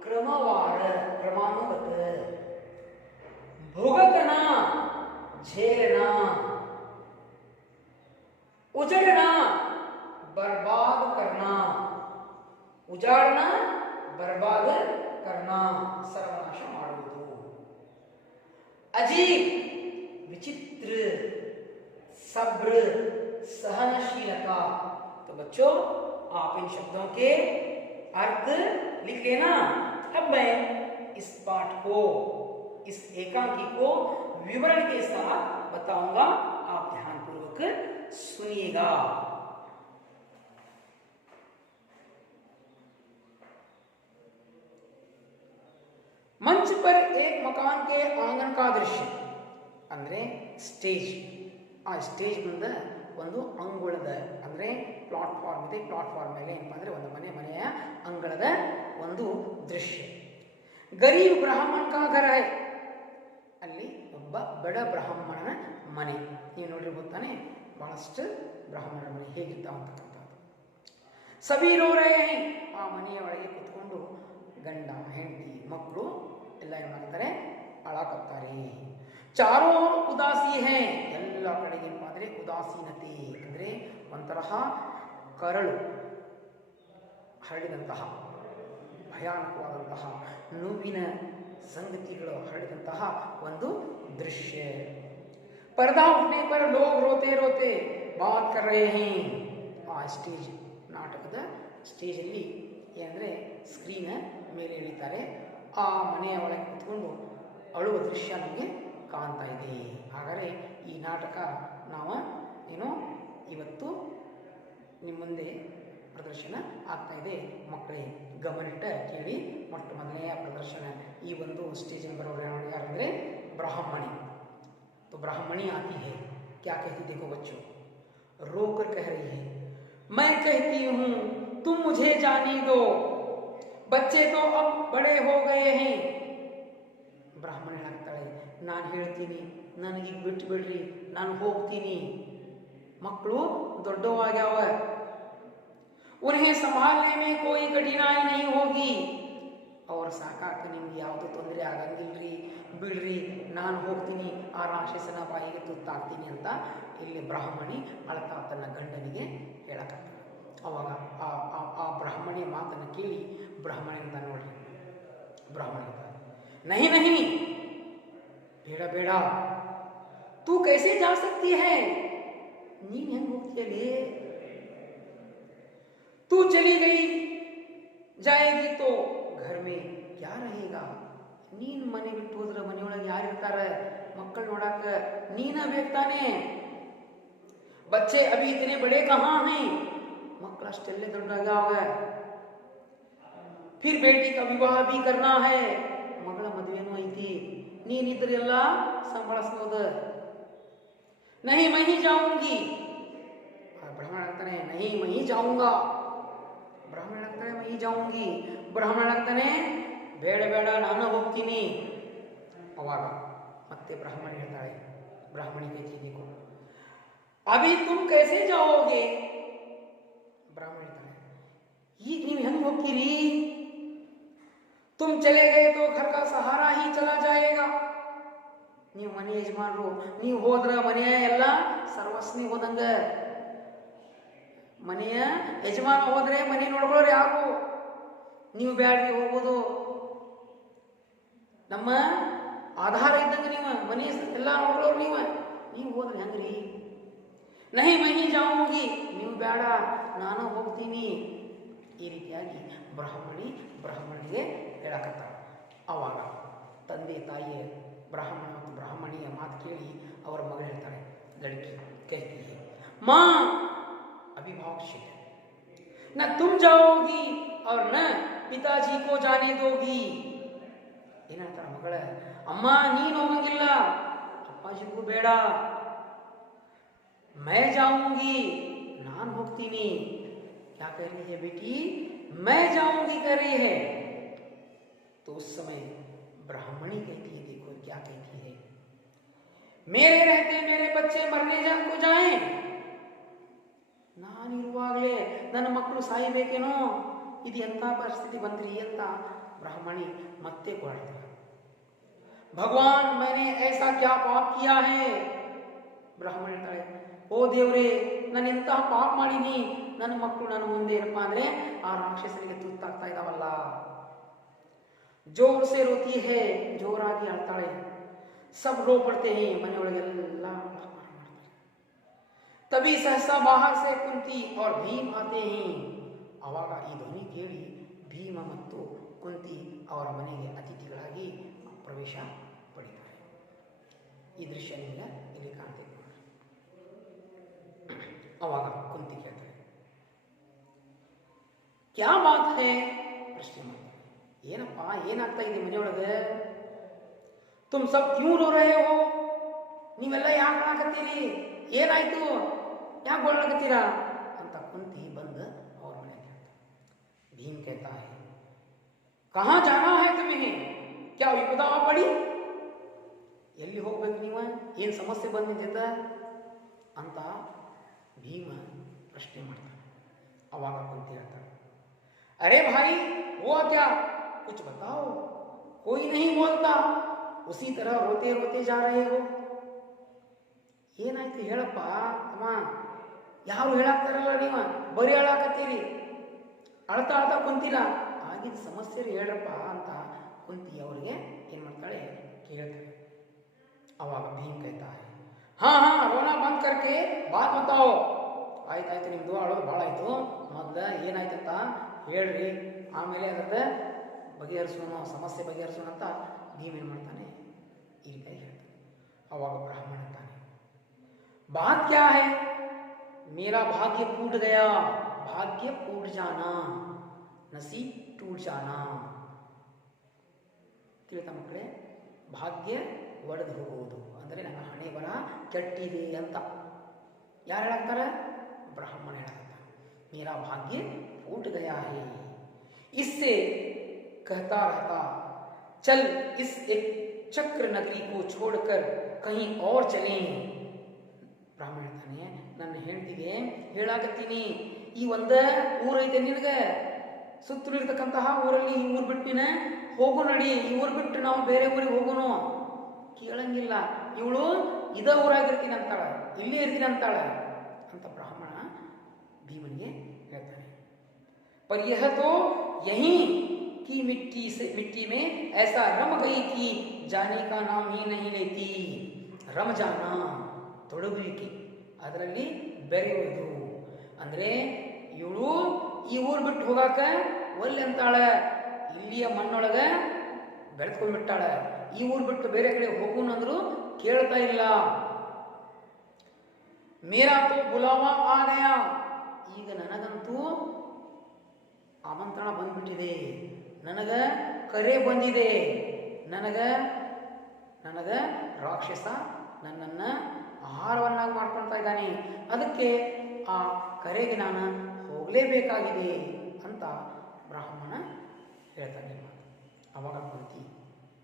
क्रमवार, क्रमानुगत, भुगतना, झेलना, उजड़ना, बर्बाद करना, उजाड़ना, बर्बाद करना, सर्वनाश ಮಾಡುವುದು, अजीब, विचित्र, सब्र, सहनशीलता। तो बच्चों आप इन शब्दों के अर्थ लिख लेना। अब मैं इस पाठ को, इस एकांकी को विवरण के साथ बताऊंगा, आप ध्यानपूर्वक सुनिएगा। मंच पर एक मकान के आंगन का दृश्य ಅಂದ್ರೆ ಸ್ಟೇಜ್, ಆ ಸ್ಟೇಜ್ ಮುಂದೆ ಒಂದು ಅಂಗಳದ ಅಂದ್ರೆ ಪ್ಲಾಟ್ಫಾರ್ಮ್ ಇದೆ, ಪ್ಲಾಟ್ಫಾರ್ಮ್ ಮೇಲೆ ಏನಪ್ಪ ಅಂದ್ರೆ ಒಂದು ಮನೆಯ ಅಂಗಳದ ಒಂದು ದೃಶ್ಯ. ಗರೀಬ್ ಬ್ರಾಹ್ಮಣ ಕಾ ಘರ ಹೈ, ಅಲ್ಲಿ ಒಬ್ಬ ಬಡ ಬ್ರಾಹ್ಮಣನ ಮನೆ. ನೀವು ನೋಡಿರ್ಬೋದು ತಾನೆ ಬಹಳಷ್ಟು ಬ್ರಾಹ್ಮಣರ ಮನೆ ಹೇಗಿರ್ತಾವ ಅಂತಕ್ಕಂಥದ್ದು. ಸಭಿ ರೋ ರಹೆ ಹೈ, ಆ ಮನೆಯ ಒಳಗೆ ಕುತ್ಕೊಂಡು ಗಂಡ ಹೆಂಡತಿ ಮಕ್ಕಳು ಎಲ್ಲ ಏನು ಮಾಡ್ತಾರೆ, ಅಳಾಕತ್ತಾರೆ. ಚಾರೋ ಉದಾಸಿ ಹೈ, ಎಲ್ಲ ಕಡೆಗೆ ಏನಪ್ಪ ಅಂದ್ರೆ ಉದಾಸೀನತೆ ಅಂದ್ರೆ ಒಂತರಹ ಕರಳು ಹರಡಿದಂತಹ ಭಯಾನಕವಾದಂತಹ ನೋವಿನ ಸಂಗತಿಗಳು ಹರಡಿದಂತಹ ಒಂದು ದೃಶ್ಯ. पर्दा उठने पर लोग रोते रोते बात कर रहे हैं. ಆ ಸ್ಟೇಜ್ ನಾಟಕದ ಸ್ಟೇಜ್ ಅಲ್ಲಿ ಏನಂದ್ರೆ ಸ್ಕ್ರೀನ್ ಮೇಲೆ ಇಳಿತಾರೆ, ಆ ಮನೆಯ ಒಳಗೆ ಕುತ್ಕೊಂಡು ಅಳುವ ದೃಶ್ಯ ನಮಗೆ ಕಾಣ್ತಾ ಇದೆ. ಹಾಗಾದರೆ ಈ ನಾಟಕ ನಾವು ಏನು ಇವತ್ತು ನಿಮ್ಮ ಮುಂದೆ ಪ್ರದರ್ಶನ ಆಗ್ತಾ ಇದೆ. ಮಕ್ಕಳೇ ಗಮನಿಟ್ಟ ಕೇಳಿ. ಮೊಟ್ಟ ಮೊದಲನೆಯ ಪ್ರದರ್ಶನ ಈ ಒಂದು ಸ್ಟೇಜಿನ ಬರೋರು ಯಾರಂದರೆ ಬ್ರಾಹ್ಮಣಿ. तो ब्राह्मणी आती है, क्या कहती देखो बच्चों, रो कर कह रही है, मैं कहती हूँ तुम मुझे जाने दो, बच्चे तो अब बड़े हो गए हैं. ಬ್ರಾಹ್ಮಣ ಹೇಳ್ತಾಳೆ, ನಾನು ಹೇಳ್ತೀನಿ ನನಗೆ ಬಿಟ್ಟು ಬಿಡ್ರಿ, ನಾನು ಹೋಗ್ತೀನಿ, ಮಕ್ಕಳು ದೊಡ್ಡವಾಗ್ಯಾವ, उन्हें संभालने में कोई कठिनाई नहीं होगी. ಅವ್ರ ಸಾಕಾಕ ನಿಮ್ಗೆ ಯಾವುದು ತೊಂದರೆ ಆಗಂಗಿಲ್ರಿ, ಬಿಡ್ರಿ, ನಾನು ಹೋಗ್ತೀನಿ, ಆ ರಾಕ್ಷಸನ ಬಾಯಿಗೆ ತುತ್ತಾಗ್ತೀನಿ ಅಂತ ಇಲ್ಲಿ ಬ್ರಾಹ್ಮಣಿ ಅಳ್ತಾ ತನ್ನ ಗಂಡನಿಗೆ ಹೇಳಕತ್ತಾಳೆ. ಅವಾಗ ಆ ಬ್ರಾಹ್ಮಣಿಯ ಮಾತನ್ನು ಕೇಳಿ ಬ್ರಾಹ್ಮಣ ಅಂತ ನೋಡ್ರಿ, ಬ್ರಾಹ್ಮಣ नहीं नहीं, ಬೇಡ ಬೇಡ, तू कैसे जा सकती है, ನೀನ್ ಹೆಂಗ್ ಹೋಗ್ತೀಯಲೇ, तू चली गई जाएगी तो घर में क्या रहेगा, ನೀನ್ ಮನೆ ಬಿಟ್ಟು ಹೋದ್ರೆ ಮನೆಯೊಳಗೆ ಯಾರಿರ್ತಾರ, ಮಕ್ಕಳು ನೋಡಾಕ ನೀನ ಬೇಕಾನೆ, बच्चे अभी इतने बड़े कहाँ हैं, ಮಕ್ಕಳು ಅಷ್ಟೆಲ್ಲೇ ದೊಡ್ಡಾಗ್ಯಾವ, फिर बेटी का विवाह भी करना है, ಮಗಳ ಮದುವೆನೂ ಐತಿ, ನೀನಿದ್ರೆಲ್ಲ ಸಂಭಾಳಿಸಬಹುದು. नहीं मैं ही जाऊंगी, ब्राह्मण ಹೇಳ್ತಾನೆ नहीं मैं ही जाऊंगा, ಬ್ರಾಹ್ಮಣ ಹೇಳ್ತಾನೆ मैं ही जाऊंगी, ಬ್ರಾಹ್ಮಣ ಹೇಳ್ತಾನೆ ಬೇಡ ಬೇಡ ನಾನು ಹೋಗ್ತೀನಿ. ಅವಾಗ ಮತ್ತೆ ಬ್ರಾಹ್ಮಣ ಹೇಳ್ತಾಳೆ, ಬ್ರಾಹ್ಮಣಿ कहती देखो अभी तुम कैसे जाओगे, ಬ್ರಾಹ್ಮಣ ಹೇಳ್ತಾನೆ ಈಗ ನೀವು ಹೆಂಗ್ ಹೋಗ್ತೀರಿ, तुम चले गए तो घर का सहारा ही चला जाएगा, ನೀವು ಮನೆ ಯಜಮಾನರು, ನೀವು ಹೋದ್ರ ಮನೆಯ ಎಲ್ಲ ಸರ್ವಸ್ವಿ ಹೋದಂಗ. ಮನೆಯ ಯಜಮಾನ ಹೋದ್ರೆ ಮನೆ ನೋಡ್ಕೊಳ್ಳೋರು ಯಾರು? ನೀವು ಬ್ಯಾಡ್ರಿ ಹೋಗೋದು. ನಮ್ಮ ಆಧಾರ ಇದ್ದಂಗೆ ನೀವು ಮನೆ ಎಲ್ಲ ನೋಡ್ಕೊಳ್ಳೋರು ನೀವು ಹೋದ್ರೆ ಹೆಂಗ್ರಿ? ನಹಿ ಮಹಿ ಜಾವುಗಿ, ನೀವು ಬೇಡ ನಾನು ಹೋಗ್ತೀನಿ. ಈ ರೀತಿಯಾಗಿ ಬ್ರಾಹ್ಮಣಿಗೆ ಹೇಳಕತ್ತಾಳ. ಅವಾಗ ತಂದೆ ತಾಯಿಯ ಬ್ರಾಹ್ಮಣ ಮತ್ತು ಬ್ರಾಹ್ಮಣಿಯ ಮಾತು ಕೇಳಿ ಅವರ ಮಗಳು ಹೇಳ್ತಾಳೆ, ಲಡ್ಕಿ कहती है माँ अभिभावक शिट न तुम जाओगी और न पिताजी को जाने दोगी. ಏನ್ ಹೇಳ್ತಾಳ ಮಗಳ? ಅಮ್ಮ ನೀನು ಹೋಗಂಗಿಲ್ಲ, ಅಪ್ಪಾಜಿಗೂ ಬೇಡ. मैं जाऊंगी, नान होती. क्या कह रही है बेटी? मैं जाऊंगी कह रही है. तो उस समय ब्राह्मणी कहती है, देखो क्या कहती है, मेरे रहते मेरे बच्चे मरने को जाएं, ನಾನಿರುವಾಗಲೇ ನನ್ನ ಮಕ್ಕಳು ಸಾಯಬೇಕೇನೋ, ಇದು ಎಂಥ ಪರಿಸ್ಥಿತಿ ಬಂದ್ರಿ ಅಂತ ಬ್ರಾಹ್ಮಣಿ ಮತ್ತೆ ಕೊಡ್ತಾಳೆ. ಭಗವಾನ್ मैंने ऐसा क्या पाप किया है. ಬ್ರಾಹ್ಮಣ ಹೇಳ್ತಾಳೆ, ಓ ದೇವ್ರೇ, ನಾನು ಎಂತಹ ಪಾಪ ಮಾಡೀನಿ, ನನ್ನ ಮಕ್ಕಳು ನನ್ನ ಮುಂದೆ ಏನಪ್ಪಾ ಅಂದ್ರೆ ಆ ರಾಕ್ಷಸನಿಗೆ ತುತ್ತಾಗ್ತಾ ಇದ್ದಾವಲ್ಲ. ಜೋರ್ ಸೆ ರೋತಿ ಹೇ, ಜೋರಾಗಿ ಅಳ್ತಾಳೆ. ಸಬ್ ರೋ ಪಡ್ತೆ ಹೇ, ಮನೆಯೊಳಗೆಲ್ಲ ಮಾಡ್ತಾರೆ. ತಬಿ ಸಹಸಾ ಬಾಹರ್ ಸೆ ಕುಂತಿ और ಭೀಮ್ ಆತೆ ಹೇ. ಅವಾಗ ಈ ಧ್ವನಿ ಕೇಳಿ ಭೀಮ ಮತ್ತು ಕುಂತಿ ಅವರ ಮನೆಗೆ ಅತಿಥಿಗಳಾಗಿ ಪ್ರವೇಶ ಪಡಿತಾರೆ. ಈ ದೃಶ್ಯ ನಿಮಗೆ ಇಲ್ಲಿ ಕಾಣ್ತೇವೆ. ಅವಾಗ ಕುಂತಿ ಕೇಳ್ತಾರೆ, ಕ್ಯಾ ಬಾತ್ ಹೇ, ಪ್ರಶ್ನೆ ಮಾಡ್ತಾರೆ. ಏನಪ್ಪ ಏನಾಗ್ತಾ ಇದೆ ಮನೆಯೊಳಗೆ? ತುಮ್ ಸಬ್ ಕ್ಯೂ ರೋ ರಹೆ ಹೋ, ನೀವೆಲ್ಲ ಯಾಕೆ ಮಾಡಕತ್ತೀರಿ? ಏನಾಯ್ತು? ಯಾಕೆ ಗೋಳಾಕತ್ತೀರಾ ಅಂತ ಕುಂತಿ ಬಂದು ಅವ್ರ ಮನೆಗೆ ಹೇಳ್ತಾರೆ. ಭೀಮ್ कहता है कहाँ जाना है तुम्हें, क्या विपदा पड़ी, ಎಲ್ಲಿ ಹೋಗ್ಬೇಕು ನೀವು, ಏನು ಸಮಸ್ಯೆ ಬಂದಿದ್ದ ಅಂತ ಭೀಮ ಪ್ರಶ್ನೆ ಮಾಡ್ತಾನೆ. ಅವಾಗ ಕುಂತಿ ಹೇಳ್ತಾನೆ, अरे भाई हुआ क्या, कुछ बताओ. कोई नहीं बोलता, उसी तरह रोते रोते जा रहे हो. ಏನಾಯ್ತು ಹೇಳಪ್ಪ ಅಮ್ಮ, ಯಾರು ಹೇಳಾಕ್ತಾರಲ್ಲ, ನೀವು ಬರೀ ಹೇಳಾಕತ್ತೀರಿ, ಅಳ್ತಾ ಅಳ್ತಾ ಕುಂತಿಲ್ಲ, ಆಗಿದ್ದ ಸಮಸ್ಯೆ ಹೇಳ್ರಪ್ಪ ಅಂತ ಕುಂತಿ ಅವರಿಗೆ ಏನ್ ಮಾಡ್ತಾಳೆ ಕೇಳ್ತಾಳೆ. ಅವಾಗ ಭೀಮ್ कहता है हाँ हाँ रोना बंद करके बात बताओ. ಆಯ್ತಾಯ್ತು, ನಿಮ್ದು ಅಳೋದು ಭಾಳ ಆಯ್ತು, ಮೊದಲ ಏನಾಯ್ತಂತ ಹೇಳ್ರಿ, ಆಮೇಲೆ ಅದಕ್ಕೆ ಬಗೆಹರಿಸೋಣ, ಸಮಸ್ಯೆ ಬಗೆಹರಿಸೋಣ ಅಂತ ಭೀಮ್ ಏನು ಮಾಡ್ತಾನೆ ಈ ರೀತಿಯಾಗಿ ಹೇಳ್ತಾನೆ. ಅವಾಗ ಬ್ರಾಹ್ಮಣ ಅಂತಾನೆ, ಬಾತ್ ಕ್ಯಾ ಹೈ, ಮೇರಾ ಭಾಗ್ಯ ಟೂಟ್ ಗಯಾ, ಭಾಗ್ಯ ಟೂಟ್ ಜಾನಾ, ನಸೀಬ್ ಟೂಟ್ ಜಾನಾ. ತಿಳಿತಾ ಮಕ್ಕಳೇ? ಭಾಗ್ಯ ಒಡೆದು ಹೋಗುವುದು ಅಂದರೆ ನನ್ನ ಹಣೆ ಬರ ಕೆಟ್ಟಿದೆ ಅಂತ ಯಾರು ಹೇಳಾಕ್ತಾರೆ? ಬ್ರಾಹ್ಮಣ ಹೇಳಾಕ್ತಾರೆ. ಮೇರಾ ಭಾಗ್ಯ फूट गया है, इससे कहता रहता चल इस एक चक्र नगरी को छोड़कर कहीं और चलें. ಬ್ರಾಹ್ಮಣ ಹೇಳ್ತಾನೆ, ನನ್ನ ಹೆಂಡತಿಗೆ ಹೇಳಾಕತ್ತೀನಿ, ಈ ಒಂದ ಊರೈತೆ ನಿನಗೆ, ಸುತ್ತಲೂ ಇರ್ತಕ್ಕಂತಹ ಊರಲ್ಲಿ ಈ ಊರು ಬಿಟ್ಟಿನ ಹೋಗು ನಡಿ, ಈ ಊರು ಬಿಟ್ಟು ನಾವು ಬೇರೆ ಊರಿಗೆ ಹೋಗೋಣ. ಕೇಳಂಗಿಲ್ಲ, ಇವಳು ಇದ ಊರಾಗಿರ್ತೀನಿ ಅಂತಾಳ, ಇಲ್ಲೇ ಇರ್ತೀನಿ ಅಂತಾಳ ಅಂತ ಬ್ರಾಹ್ಮಣ ಭೀಮನಿಗೆ ಹೇಳ್ತಾನೆ. पर यह तो यहीं की मिट्टी में ऐसा रम गई कि जाने का नाम ही नहीं लेती. रम जाना ತೊಡಗುವಿಕೆ, ಅದರಲ್ಲಿ ಬೆರೆಯುವುದು ಅಂದ್ರೆ ಇವಳು ಈ ಊರು ಬಿಟ್ಟು ಹೋಗಾಕ ಒಲ್ಲೆ ಅಂತಾಳ, ಇಲ್ಲಿಯ ಮಣ್ಣೊಳಗ ಬೆಳೆದ್ಕೊಂಡ್ಬಿಟ್ಟಾಳ, ಈ ಊರು ಬಿಟ್ಟು ಬೇರೆ ಕಡೆ ಹೋಗೋಣ ಅಂದ್ರು ಕೇಳ್ತಾ ಇಲ್ಲ. ಮೇರಾ ತೋ ಬುಲಾವಾ ಆ ಗಯಾ, ಈಗ ನನಗಂತೂ ಆಮಂತ್ರಣ ಬಂದ್ಬಿಟ್ಟಿದೆ, ನನಗ ಕರೆ ಬಂದಿದೆ, ನನಗ ರಾಕ್ಷಸ ನನ್ನನ್ನು ಆಹಾರವನ್ನಾಗಿ ಮಾಡ್ಕೊಳ್ತಾ ಇದ್ದಾನೆ, ಅದಕ್ಕೆ ಆ ಕರೆಗೆ ನಾನು ಹೋಗಲೇಬೇಕಾಗಿದೆ ಅಂತ ಬ್ರಾಹ್ಮಣ ಹೇಳ್ತಾನೆ. ಅವಾಗ ಕುಂತಿ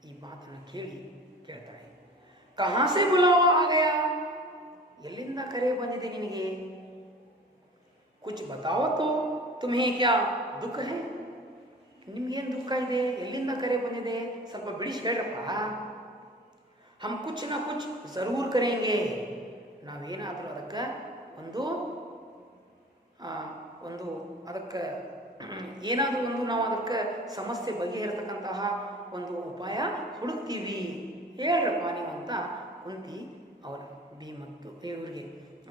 ಈ ಮಾತನ್ನು ಕೇಳಿ ಕೇಳ್ತಾಳೆ, ಕಹಾಸೆ ಬುಲಾವಾ ಆ ಗಯಾ, ಎಲ್ಲಿಂದ ಕರೆ ಬಂದಿದೆ ನಿನಗೆ, ಕುಚ್ ಬತಾವೋ ತೋ ತುಮ್ಹೇ ಕ್ಯಾ ದುಃಖ ಹೇ, ನಿಮ್ಗೇನು ದುಃಖ ಇದೆ, ಎಲ್ಲಿಂದ ಕರೆ ಬಂದಿದೆ, ಸ್ವಲ್ಪ ಬಿಡಿಸಿ ಹೇಳ್ರಪ್ಪ. हम कुछ ना कुछ जरूर करेंगे. ನಾವೇನಾದರೂ ಅದಕ್ಕೆ ಒಂದು ಅದಕ್ಕೆ ಏನಾದರೂ ಒಂದು ನಾವು ಅದಕ್ಕೆ ಸಮಸ್ಯೆ ಬಗೆಹರಿತಕ್ಕಂತಹ ಒಂದು ಉಪಾಯ ಹುಡುಕ್ತೀವಿ. ಹೇಳ್ರಪ್ಪ ನೀವು ಅಂತ ಕುಂತಿ ಅವರ ಭೀಮ್ ಮತ್ತು ಇವರಿಗೆ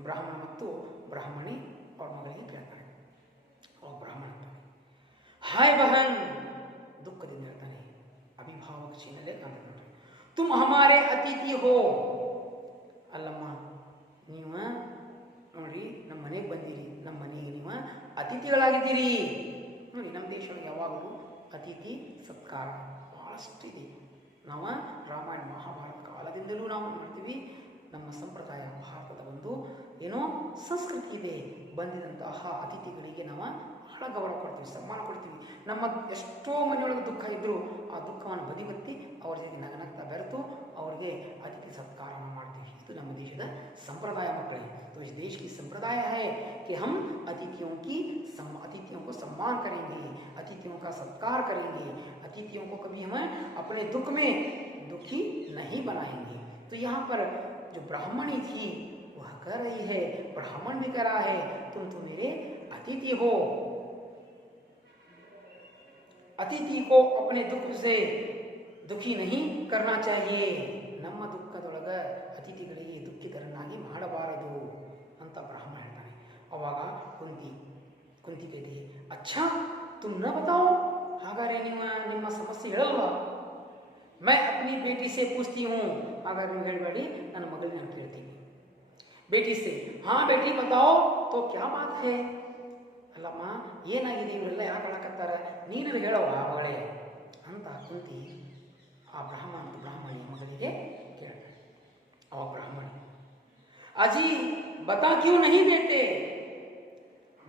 ಬ್ರಾಹ್ಮಣ ಮತ್ತು ಬ್ರಾಹ್ಮಣಿ ಅವ್ರ ಮಗಳಿಗೆ ಕೇಳ್ತಾನೆ. ಅವ ಬ್ರಾಹ್ಮಣ ಹಾಯ್ ಬಹನ್ ದುಃಖದಿಂದ ಹೇಳ್ತಾನೆ, ಅಭಿಭಾವಕ ಚೀನಲ್ಲೇ ಕಾಣ್ತಾನೆ. ತುಮ್ ಹಮಾರೆ ಅತಿಥಿ ಹೋ. ಅಲ್ಲಮ್ಮ ನೀವು ನೋಡಿ ನಮ್ಮ ಮನೆಗೆ ಬಂದಿರಿ, ನಮ್ಮ ಮನೆಗೆ ನೀವು ಅತಿಥಿಗಳಾಗಿದ್ದೀರಿ. ನೋಡಿ ನಮ್ಮ ದೇಶದೊಳಗೆ ಯಾವಾಗಲೂ ಅತಿಥಿ ಸತ್ಕಾರ ಭಾಳಷ್ಟಿದೆ. ನಾವು ರಾಮಾಯಣ ಮಹಾಭಾರತ ಕಾಲದಿಂದಲೂ ನಾವು ಮಾಡ್ತೀವಿ. ನಮ್ಮ ಸಂಪ್ರದಾಯ ಭಾರತದ ಒಂದು ಏನೋ ಸಂಸ್ಕೃತಿ ಇದೆ. ಬಂದಿದಂತಹ ಅತಿಥಿಗಳಿಗೆ ನಾವು ಬಹಳ ಗೌರವ ಕೊಡ್ತೀವಿ, ಸನ್ಮಾನ ಕೊಡ್ತೀವಿ. ನಮ್ಮ ಎಷ್ಟೋ ಮನೆಯೊಳಗೆ ದುಃಖ ಇದ್ದರೂ ಆ ದುಃಖವನ್ನು ಬದಿಗೊತ್ತಿ ಅವ್ರ ಜೊತೆ ನಗನಗ್ತಾ ಬೆರೆತು ಅವ್ರಿಗೆ ಅತಿಥಿ ಸತ್ಕಾರವನ್ನು ಮಾಡ್ತೀವಿ. ಇದು ನಮ್ಮ ದೇಶದ ಸಂಪ್ರದಾಯ ಮಕ್ಕಳಿಗೆ. तो इस देश की संप्रदाय है कि हम अतिथियों को सम्मान करेंगे, अतिथियों का सत्कार करेंगे, अतिथियों को कभी हम अपने दुख में दुखी नहीं बनाएंगे. तो यहाँ पर जो ब्राह्मणी थी वह कह रही है, ब्राह्मण भी कह रहा है, तुम तो मेरे अतिथि हो. अतिथि को अपने दुख से दुखी नहीं करना चाहिए. ನಮ್ಮ ದುಃಖದೊಳಗ ಅತಿಥಿಗಳಿಗೆ ದುಃಖಿತರನ್ನಾಗಿ ಮಾಡಬಾರದು ಅಂತ ಬ್ರಾಹ್ಮಣ ಹೇಳ್ತಾನೆ. ಅವಾಗ ಕುಂತಿ ಕೇಳಿದೆ, ಅಚ್ಚಾ ತುಮ್ ನ ಬತಾओ, ಹಾಗಾದ್ರೆ ನಿಮ್ಮ ಸಮಸ್ಯೆ ಹೇಳಲ್ವಾ? मैं अपनी बेटी से पूछती हूँ. ಹಾಗಾದ್ರೆ ನೀವು ಹೇಳಬೇಡಿ, ನನ್ನ ಮಗಳಿಗೆ ನಾನು ಕೇಳ್ತೀನಿ. बेटी से हाँ बेटी बताओ तो क्या बात है. ಅಲ್ಲಮ್ಮ ಏನಾಗಿದೆ, ಇವರೆಲ್ಲ ಯಾಕೆ ಹೇಳಕತ್ತಾರ, ನೀನು ಹೇಳವ ಮಗಳೇ ಅಂತ ಕುಂತಿ ಆ ಬ್ರಾಹ್ಮಣಿ ಮಗಳಿಗೆ ಕೇಳ್ತಾಳೆ. ಅವಾಗ ಬ್ರಾಹ್ಮಣ ಅಜಿ ಬತಾ ಕ್ಯೂ ನಹಿ ಬೇಟೆ.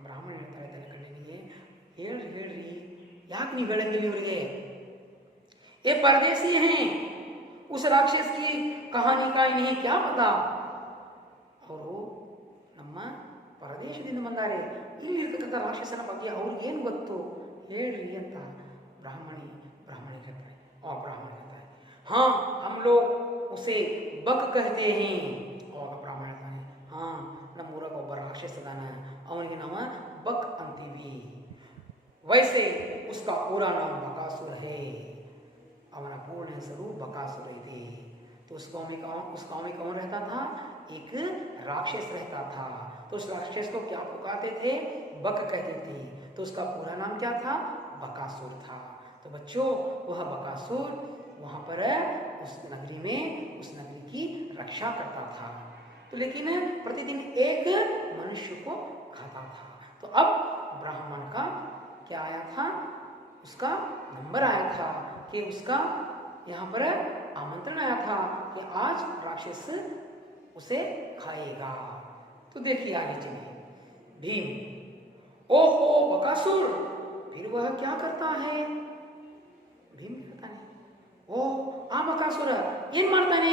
ಬ್ರಾಹ್ಮಣ ಹೇಳ್ತಾ ಇದ್ದಾನೆ ಕಣ್ಣಿಗೆ, ಹೇಳ್ರಿ ಯಾಕೆ ನೀವು ಹೇಳಂಗಿಲ್ಲ ಇವರಿಗೆ. ये परदेसी हैं, उस राक्षस की कहानी का इन्हें क्या पता. ಅವರು ನಮ್ಮ ಪರದೇಶದಿಂದ ಬಂದಾರೆ, ಇಲ್ಲಿ ಇರ್ತಕ್ಕಂಥ ರಾಕ್ಷಸನ ಬಗ್ಗೆ ಅವ್ರಿಗೇನು ಗೊತ್ತು, ಹೇಳ್ರಿ ಅಂತ ಬ್ರಾಹ್ಮಣಿ ಹೇಳ್ತಾರೆ. ಆ ಬ್ರಾಹ್ಮಣ ಹೇಳ್ತಾರೆ, ಹಾ हम लोग उसे बक कहते हैं. ಅವಾಗ ಬ್ರಾಹ್ಮಣ ಹೇಳ್ತಾನೆ, ಹಾ ನಮ್ಮೂರಾಗ ಒಬ್ಬ ರಾಕ್ಷಸ ಅದಾನ, ಅವನಿಗೆ ನಾವು ಬಕ್ ಅಂತೀವಿ. वैसे उसका पूरा नाम बकासुर है. ಅವನ पूर्ण ಹೆಸರು बकासुर ಇದೆ. तो उस गांव में कौन रहता था, एक राक्षस रहता था. तो उस राक्षस को क्या पुकारते थे, बक कहते थे. तो उसका पूरा नाम क्या था, बकासुर था. तो बच्चों वह बकासुर वहां पर उस नगरी की रक्षा करता था. तो लेकिन प्रतिदिन एक मनुष्य को खाता था. तो अब ब्राह्मण का क्या आया था, उसका नंबर आया था कि उसका यहाँ पर आमंत्रण आया था कि आज राक्षस उसे खाएगा. तो देखिए आगे चलिए. भीम ओहो बकासुर, फिर वह क्या करता है. भीम कहता है, ओ आ बकासुर ಏನ್ ಮಾಡ್ತಾನೆ.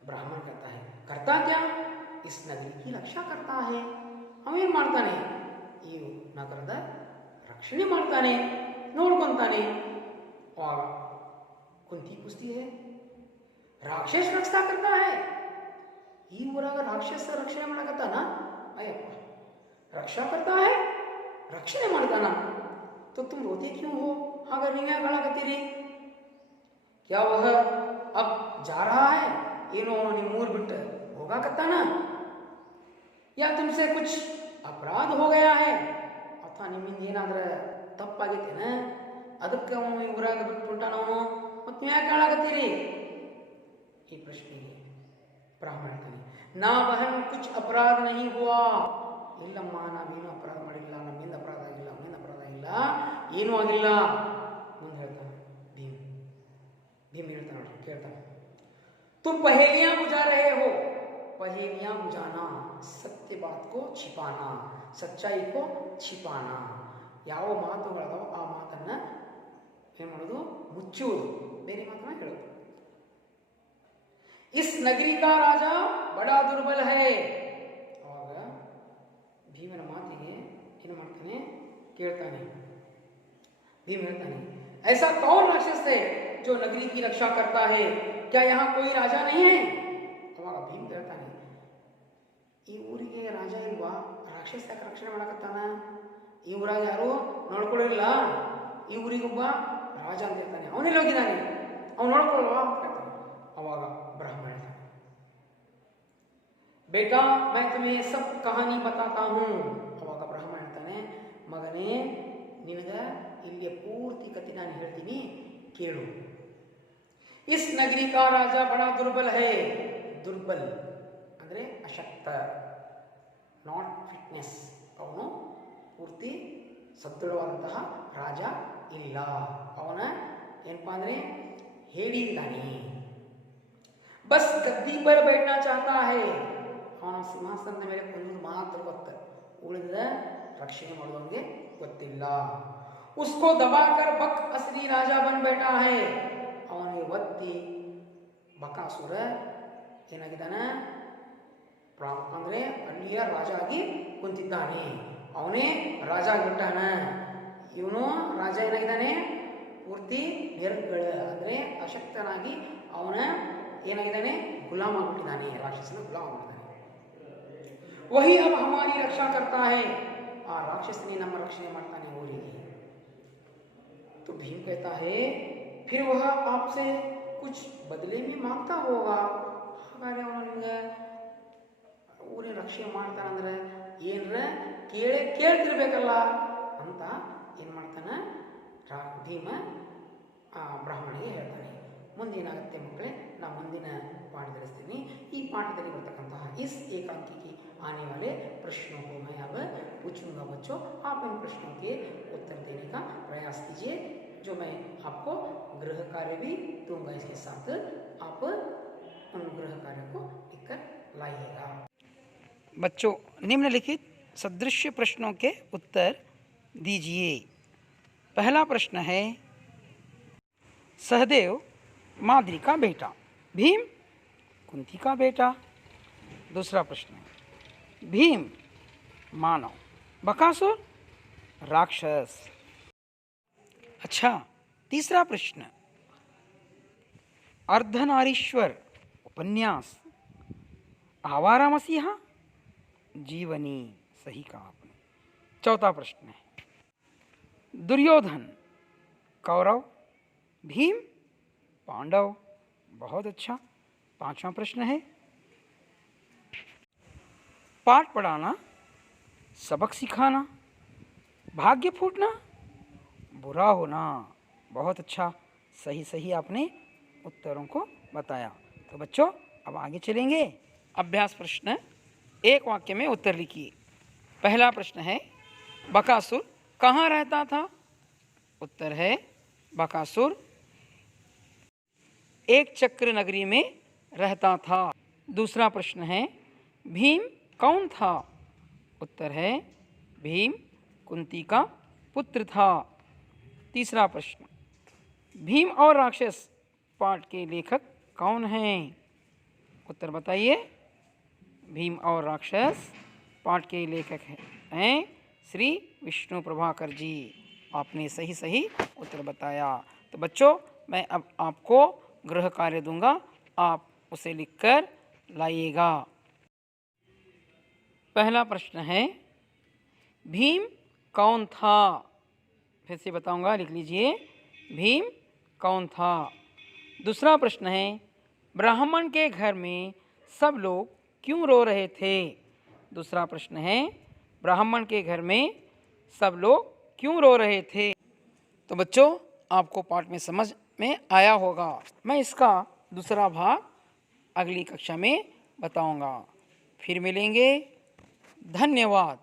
ब्राह्मण कहता है, करता क्या, इस नगरी की रक्षा करता है. ಅವೇನ್ ಮಾಡ್ತಾನೆ, ಈ ನಗರದ ರಕ್ಷಣೆ ಮಾಡ್ತಾನೆ, ನೋಡ್ಕೊಂತಾನೆ. और कुंती पूछती है, राक्षस रक्षा करता है. ಈ ಊರಾಗ ರಾಕ್ಷಸ ರಕ್ಷಣೆ ಮಾಡಕತ್ತಾನ, ಅಯ್ಯಪ್ಪ रक्षा करता है, ರಕ್ಷಣೆ ಮಾಡ್ತಾನ. तो तुम रोते क्यों हो, ಹಾಗಾದ್ರೆ ನೀವು ಯಾಕೆ ಅಳಕತ್ತೀರಿ. क्या वह अब जा रहा है, ಏನೋ ನಿಮ್ಮೂರು ಬಿಟ್ಟು ಹೋಗಾಕತ್ತಾನ. या तुमसे कुछ अपराध हो गया है, ಅಥವಾ ನಿಮ್ಮಿಂದ ಏನಾದ್ರೆ ತಪ್ಪಾಗೈತೇನ, ಅದಕ್ಕೆ ಅವನು ಈ ಊರಾಗ ಬಿಟ್ಟು ಹೊಂಟಾನ ಅವನು, ಮತ್ತೆ ನೀವು ಯಾಕೆ ಅಳಕತ್ತೀರಿ. ಈ ಪ್ರಶ್ನೆಗೆ ಬ್ರಾಹ್ಮಣ ಹೇಳ್ತಾನೆ, ನಾ ಬಹನ್ ಕುಚ್ ಅಪರಾಧ ನಹಿ ಹುವಾ. ಇಲ್ಲಮ್ಮ ನಾವೇನು ಅಪರಾಧ ಮಾಡಿಲ್ಲ, ನಮ್ಮಿಂದ ಅಪರಾಧ ಆಗಿಲ್ಲ, ಅವನಿಂದ ಅಪರಾಧ ಆಗಿಲ್ಲ, ಏನೂ ಆಗಿಲ್ಲ. ಮುಂದೆ ಹೇಳ್ತಾನೆ ಭೀಮ್ ಹೇಳ್ತಾನೆ, ನೋಡ್ರಿ ಕೇಳ್ತಾನೆ, तुम पहेलियां बुझा रहे हो. पहेलियां बुझाना, सत्य बात को छिपाना, सच्चाई को छिपाना. ಯಾವ ಮಾತುಗಳದಾವ ಆ ಮಾತನ್ನ ಏನು ಮಾಡೋದು, ಮುಚ್ಚುವುದು, ಬೇರೆ ಮಾತನ್ನ ಹೇಳೋದು. इस नगरी का राजा बड़ा दुर्बल है. ಅವಾಗ ಭೀಮನ ಮಾತಿಗೆ ಏನು ಮಾಡ್ತಾನೆ, ಕೇಳ್ತಾನೆ. ಭೀಮ್ ಹೇಳ್ತಾನೆ, ऐसा कौन राक्षस है जो नगरी की रक्षा करता है, क्या यहाँ कोई राजा नहीं है? ಅವಾಗ ಭೀಮ್ ಹೇಳ್ತಾನೆ, ಈ ಊರಿಗೆ ರಾಜ ಇಲ್ವಾ? ರಾಕ್ಷಸ ಯಾಕೆ ರಕ್ಷಣೆ ಮಾಡಕತ್ತಾನ? ಈ ಊರಾಗ ಯಾರು ನೋಡ್ಕೊಳ್ಳಿಲ್ಲ, ಈ ಊರಿಗೊಬ್ಬ ರಾಜ ಅಂತ ಹೇಳ್ತಾನೆ, ಅವನೆಲ್ಲ ಹೋಗಿದ್ದಾನೆ, ಅವನು ನೋಡ್ಕೊಳ್ಳಲ್ವಾ ಅಂತ ಹೇಳ್ತಾನೆ. ಅವಾಗ ಬ್ರಹ್ಮ ಹೇಳ್ತಾನೆ, ಬೇಟಾ ಮೈ ತುಮೇ ಸಬ್ ಕಹಾನಿ ಬತಾತಾ ಹೂಂ. ಅವಾಗ ಬ್ರಹ್ಮ ಹೇಳ್ತಾನೆ, ಮಗನೇ ನಿನಗ ಇಲ್ಲಿಯ ಪೂರ್ತಿ ಕಥೆ ನಾನು ಹೇಳ್ತೀನಿ, ಕೇಳು. ಇಸ್ ನಗರಿ ಕಾ ರಾಜ ಬಡಾ ದುರ್ಬಲ್ ಹೈ. ದುರ್ಬಲ್ ಅಂದರೆ ಅಶಕ್ತ, ನಾಟ್ ಫಿಟ್ನೆಸ್. ಅವನು ಪೂರ್ತಿ ಸದೃಢವಾದಂತಹ ರಾಜ ಇಲ್ಲ. ಅವನ ಏನಪ್ಪಾ ಅಂದರೆ ಹೇಳಿದ್ದಾನೆ. ಬಸ್ ಗದ್ದಿ ಪರ್ बैठना चाहता है. ಅವನ ಸಿಂಹಾಸನದ ಮೇಲೆ ಕುಂದು ಮಾತ್ರ ಗೊತ್ತ, ಉಳಿದ ರಕ್ಷಣೆ ಮಾಡೋದಕ್ಕೆ ಗೊತ್ತಿಲ್ಲ. उसको दबाकर बक असली राजा बन बैठा है. ಅವನಿಗೆ ಒತ್ತಿ ಬಕಾಸುರ ಏನಾಗಿದ್ದಾನೆ ಅಂದರೆ ಅಲ್ಲಿಯ ರಾಜ ಆಗಿ ಕುಂತಿದ್ದಾನೆ. ಅವನೇ ರಾಜ ಆಗಿಬಿಟ್ಟಾನ. ಇವನು ರಾಜ ಏನಾಗಿದ್ದಾನೆ, ಪೂರ್ತಿ ನಿರ್ಗಳ ಅಂದರೆ ಅಶಕ್ತನಾಗಿ ಅವನ ಏನಾಗಿದ್ದಾನೆ, ಗುಲಾಮ ಆಗಿಬಿಟ್ಟಿದ್ದಾನೆ, ರಾಕ್ಷಸನ ಗುಲಾಮ ಆಗಿಬಿಟ್ಟಿದ್ದಾನೆ. वही अब हमारी रक्षा करता है. ಆ ರಾಕ್ಷಸನೇ ನಮ್ಮ ರಕ್ಷಣೆ ಮಾಡ್ತಾನೆ ಊರಿಗೆ. तो भीम कहता है फिर वह आपसे कुछ बदले में मांगता होगा. ಹಾಗಾದ್ರೆ ಅವನು ನಿಮ್ಗೆ ಊರಿನ ರಕ್ಷಣೆ ಮಾಡ್ತಾನಂದ್ರೆ ಏನರ ಕೇಳ್ತಿರ್ಬೇಕಲ್ಲ ಅಂತ ಏನು ಮಾಡ್ತಾನ ಭೀಮ ಬ್ರಾಹ್ಮಣಿಗೆ ಹೇಳ್ತಾನೆ. ಮುಂದೆ ಏನಾಗುತ್ತೆ ಮಕ್ಕಳೇ, ನಾ ಮುಂದಿನ ಪಾಠ ತಿಳಿಸ್ತೀನಿ. ಈ ಪಾಠದಲ್ಲಿ ಬರ್ತಕ್ಕಂತಹ ಇಸ್ ಏಕಾಂಕಿ की आने वाले प्रश्नों को मैं अब पूछूंगा. बच्चों आप इन प्रश्नों के उत्तर देने का प्रयास कीजिए, जो मैं आपको गृह कार्य भी दूंगा. इसके साथ आप उन गृह कार्य को लिखकर लाइएगा. बच्चों निम्नलिखित सदृश्य प्रश्नों के उत्तर दीजिए. पहला प्रश्न है, सहदेव माद्री का बेटा, भीम कुंती का बेटा. दूसरा प्रश्न है, भीम मानव, बकासुर राक्षस. अच्छा, तीसरा प्रश्न, अर्धनारीश्वर उपन्यास आवारा मसीहा जीवनी. सही कहा आपने. चौथा प्रश्न है, दुर्योधन कौरव, भीम पांडव. बहुत अच्छा. पांचवा प्रश्न है, पाठ पढ़ाना, सबक सिखाना, भाग्य फूटना, बुरा होना. बहुत अच्छा. सही सही आपने उत्तरों को बताया. तो बच्चों अब आगे चलेंगे. अभ्यास प्रश्न, एक वाक्य में उत्तर लिखिए. पहला प्रश्न है, बकासुर कहाँ रहता था? उत्तर है, बकासुर एक चक्र नगरी में रहता था. दूसरा प्रश्न है, भीम कौन था? उत्तर है, भीम कुंती का पुत्र था. तीसरा प्रश्न, भीम और राक्षस पाठ के लेखक कौन हैं? उत्तर बताइए. भीम और राक्षस पाठ के लेखक हैं श्री विष्णु प्रभाकर जी. आपने सही सही उत्तर बताया. तो बच्चों मैं अब आपको गृह कार्य दूंगा, आप उसे लिखकर लाइएगा. पहला प्रश्न है, भीम कौन था? फिर से बताऊंगा, लिख लीजिए. भीम कौन था? दूसरा प्रश्न है, ब्राह्मण के घर में सब लोग क्यों रो रहे थे? दूसरा प्रश्न है, ब्राह्मण के घर में सब लोग क्यों रो रहे थे? तो बच्चों आपको पाठ में समझ में आया होगा. मैं इसका दूसरा भाग अगली कक्षा में बताऊंगा. फिर मिलेंगे. धन्यवाद.